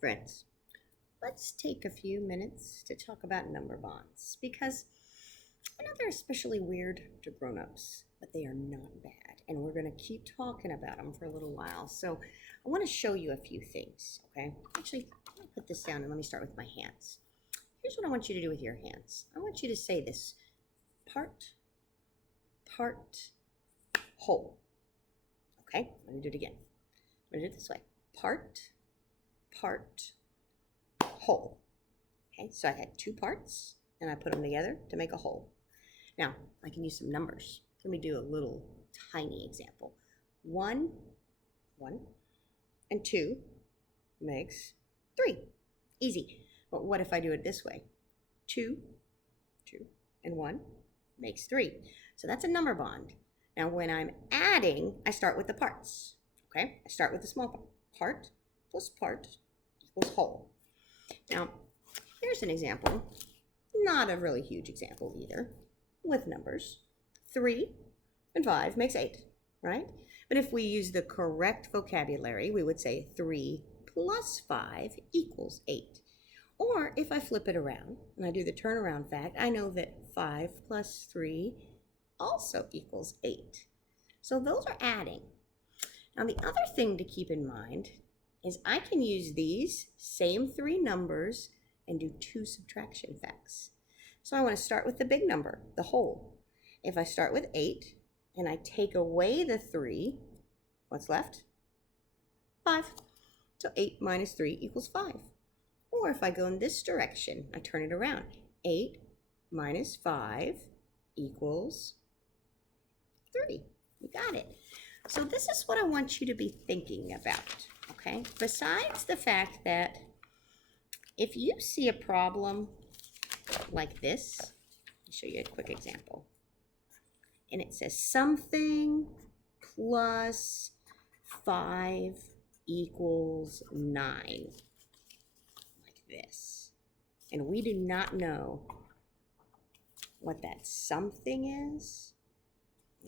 friends, let's take a few minutes to talk about number bonds because I know they're especially weird to grown-ups, but they are not bad. And we're going to keep talking about them for a little while. So I want to show you a few things, okay? Actually, let me put this down and let me start with my hands. Here's what I want you to do with your hands. I want you to say this: part, part, whole. Okay, I'm going to do it again. I'm going to do it this way: part, part, whole. Okay, so I had two parts and I put them together to make a whole. Now, I can use some numbers. Let me do a little tiny example. 1, and 2 makes 3. Easy. But what if I do it this way? 2, and 1 makes 3. So that's a number bond. Now, when I'm adding, I start with the parts. Okay? I start with the small part. Part plus part equals whole. Now, here's an example. Not a really huge example either, with numbers. 3 and 5 makes 8, right? But if we use the correct vocabulary, we would say 3 plus 5 equals 8. Or if I flip it around and I do the turnaround fact, I know that 5 plus 3 also equals 8. So those are adding. Now the other thing to keep in mind is I can use these same 3 numbers and do 2 subtraction facts. So I want to start with the big number, the whole. If I start with 8 and I take away the 3, what's left? 5. So 8 minus 3 equals 5. Or if I go in this direction, I turn it around. 8 minus 5 equals 3. You got it. So this is what I want you to be thinking about, okay? Besides the fact that if you see a problem like this, I'll show you a quick example. And it says something plus 5 equals 9, like this. And we do not know what that something is.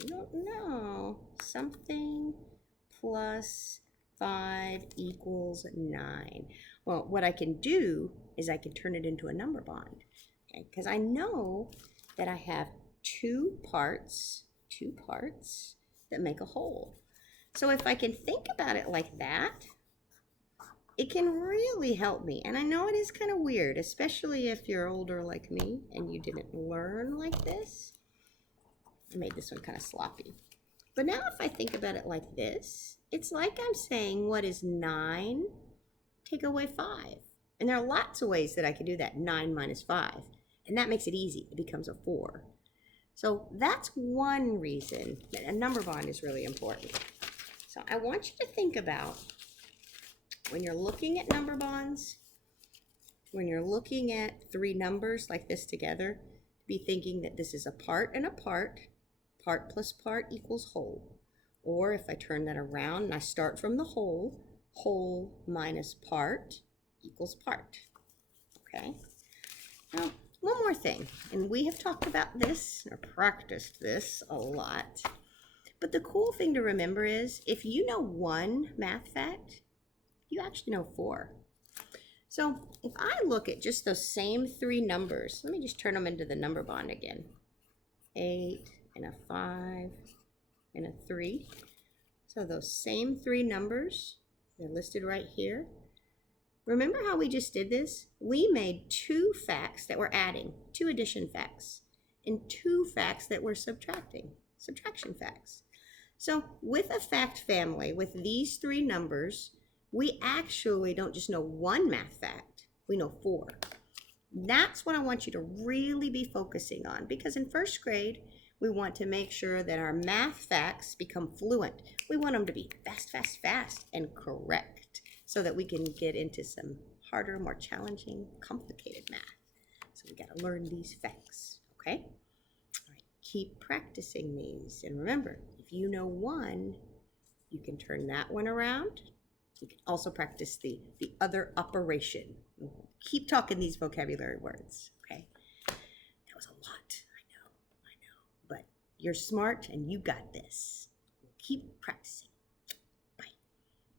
We don't know. Something plus 5 equals 9. Well, what I can do is I can turn it into a number bond, okay? Because I know that I have two parts that make a whole. So if I can think about it like that, it can really help me. And I know it is kind of weird, especially if you're older like me and you didn't learn like this. I made this one kind of sloppy. But now if I think about it like this, it's like I'm saying, what is 9? Take away 5. And there are lots of ways that I can do that, 9 minus 5. And that makes it easy. It becomes a 4. So that's one reason that a number bond is really important. So I want you to think about when you're looking at number bonds, when you're looking at 3 numbers like this together, be thinking that this is a part and a part. Part plus part equals whole. Or if I turn that around and I start from the whole, whole minus part equals part. Okay? Now, one more thing, and we have talked about this or practiced this a lot, but the cool thing to remember is if you know one math fact, you actually know 4. So if I look at just those same 3 numbers, let me just turn them into the number bond again. 8 and a 5 and a 3. So those same 3 numbers, they're listed right here. Remember how we just did this? We made 2 facts that we're adding, 2 addition facts, and 2 facts that we're subtracting, subtraction facts. So with a fact family, with these 3 numbers, we actually don't just know one math fact, we know 4. That's what I want you to really be focusing on, because in first grade, we want to make sure that our math facts become fluent. We want them to be fast, fast, fast, and correct so that we can get into some harder, more challenging, complicated math. So we got to learn these facts, okay? All right, keep practicing these. And remember, if you know one, you can turn that one around. You can also practice the other operation. Keep talking these vocabulary words, okay? That was a lot. I know. But you're smart and you got this. Keep practicing.